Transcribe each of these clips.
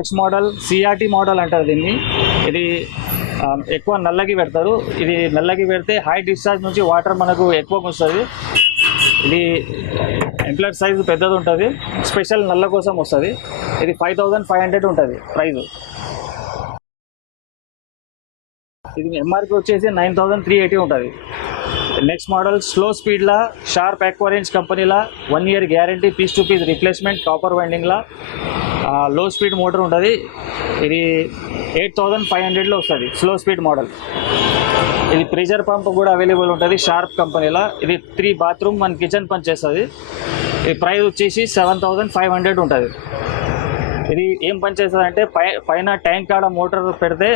Next model CRT model అంటారు దీన్ని. ఇది ఎక్కువ నల్లగి పెడతారు. ఇది నల్లగి పెడితే హై డిశ్చార్జ్ నుంచి వాటర్ మనకు ఎక్కువ వస్తుంది. ఇది ఎంప్లాయర్ సైజు పెద్దది ఉంటుంది, స్పెషల్ నల్ల కోసం వస్తుంది. ఇది 5500 ఉంటుంది ప్రైజు. ఇది ఎంఆర్పి వచ్చేసి 9380 ఉంటుంది. నెక్స్ట్ మోడల్ స్లో స్పీడ్లా షార్ప్ ఎక్వరెన్స్ కంపెనీలా 1 year guarantee, piece to piece replacement, copper వైండింగ్లా లో స్పీడ్ మోటార్ ఉంటుంది. ఇది 8500లో వస్తుంది, స్లో స్పీడ్ మోడల్. ఇది ప్రెషర్ పంప్ కూడా అవైలబుల్ ఉంటుంది షార్ప్ కంపెనీలా. ఇది 3 bathroom 1 kitchen పనిచేస్తుంది. ఈ ప్రైస్ వచ్చేసి 7500 ఉంటుంది. ఇది ఏం పనిచేస్తుంది అంటే పైన ట్యాంక్ కాడ మోటార్ పెడితే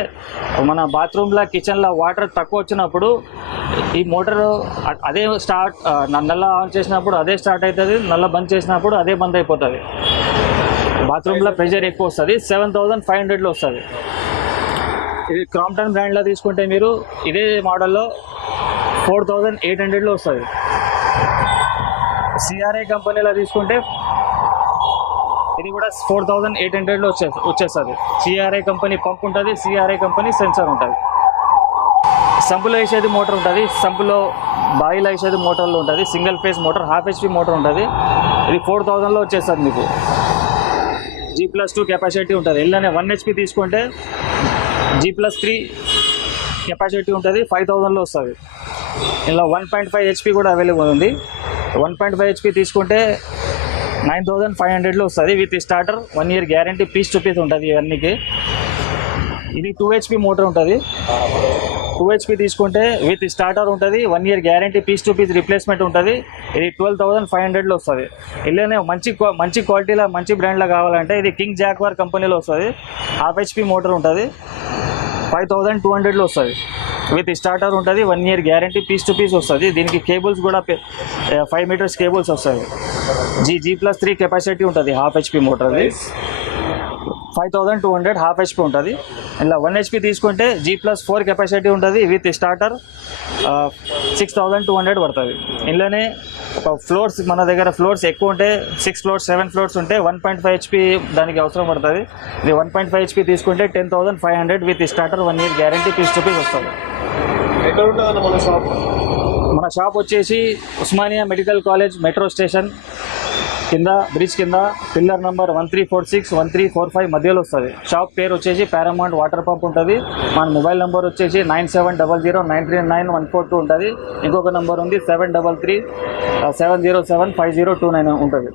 మన బాత్రూమ్లో కిచెన్లో వాటర్ తక్కువ వచ్చినప్పుడు ఈ మోటార్ అదే స్టార్ట్, నల్ల ఆన్ చేసినప్పుడు అదే స్టార్ట్ అవుతుంది, నల్ల బంద్ చేసినప్పుడు అదే బంద్ అయిపోతుంది. బాత్రూంలో ప్రెషర్ ఎక్కువ వస్తుంది. 7500లో వస్తుంది. ఇది క్రాంప్టన్ బ్రాండ్లో తీసుకుంటే మీరు ఇదే మోడల్లో 4800లో వస్తుంది. సిఆర్ఐ కంపెనీలో తీసుకుంటే ఇది కూడా 4800లో వచ్చేస్తుంది. సిఆర్ఐ కంపెనీ పంప్ ఉంటుంది, సిఆర్ఐ కంపెనీ సెన్సార్ ఉంటుంది. సంపులో వేసేది మోటార్ ఉంటుంది, సంపులో బాయిలో వేసేది మోటార్లో ఉంటుంది. Single phase motor, half HP motor ఉంటుంది. ఇది 4000లో వచ్చేస్తుంది మీకు. G+2 కెపాసిటీ ఉంటుంది. ఇలానే 1 HP తీసుకుంటే G+3 కెపాసిటీ ఉంటుంది, 5000లో వస్తుంది. ఇలా 1.5 HP కూడా అవైలబుల్ ఉంది. 1.5 HP తీసుకుంటే 9500లో వస్తుంది with starter. 1 year guarantee, piece to piece ఉంటుంది ఇవన్నీకి. ఇది 2 HP మోటార్ ఉంటుంది. 2 HP తీసుకుంటే విత్ స్టార్టర్ ఉంటుంది, 1 year guarantee, piece to piece replacement ఉంటుంది. ఇది 12500లో వస్తుంది. ఇలానే మంచి క్వాలిటీలో మంచి బ్రాండ్లో కావాలంటే ఇది కింగ్ జాక్వార్ కంపెనీలో వస్తుంది. హాఫ్ HP మోటార్ ఉంటుంది, 5200లో వస్తుంది. విత్ స్టార్టర్ ఉంటుంది, 1 year guarantee, piece to piece వస్తుంది. దీనికి కేబుల్స్ కూడా 5 meters కేబుల్స్ వస్తుంది. G+3 కెపాసిటీ ఉంటుంది హాఫ్ HP మోటార్ది. 5200 హాఫ్ HP ఉంటుంది. ఇలా 1 HP తీసుకుంటే G+4 కెపాసిటీ ఉంటుంది విత్ స్టార్టర్ 6200 పడుతుంది. ఇందులోనే ఫ్లోర్స్ మన దగ్గర ఫ్లోర్స్ ఎక్కువ ఉంటే 6 floors 7 floors ఉంటే 1.5 HP దానికి అవసరం పడుతుంది. ఇది 1.5 HP తీసుకుంటే 10500 with starter, 1 year guarantee, piece to piece వస్తుంది. ఎక్కడ ఉంటుంది మన షాప్? మన షాప్ వచ్చేసి Osmania medical college metro station కింద, బ్రిడ్జ్ కింద, పిల్లర్ నెంబర్ 1346 1345 మధ్యలో వస్తుంది. షాప్ పేరు వచ్చేసి పారామౌంట్ వాటర్ పంప్ ఉంటుంది. మన మొబైల్ నెంబర్ వచ్చేసి 9700939142 ఉంటుంది. ఇంకొక నెంబర్ ఉంది 733 707 5029 ఉంటుంది.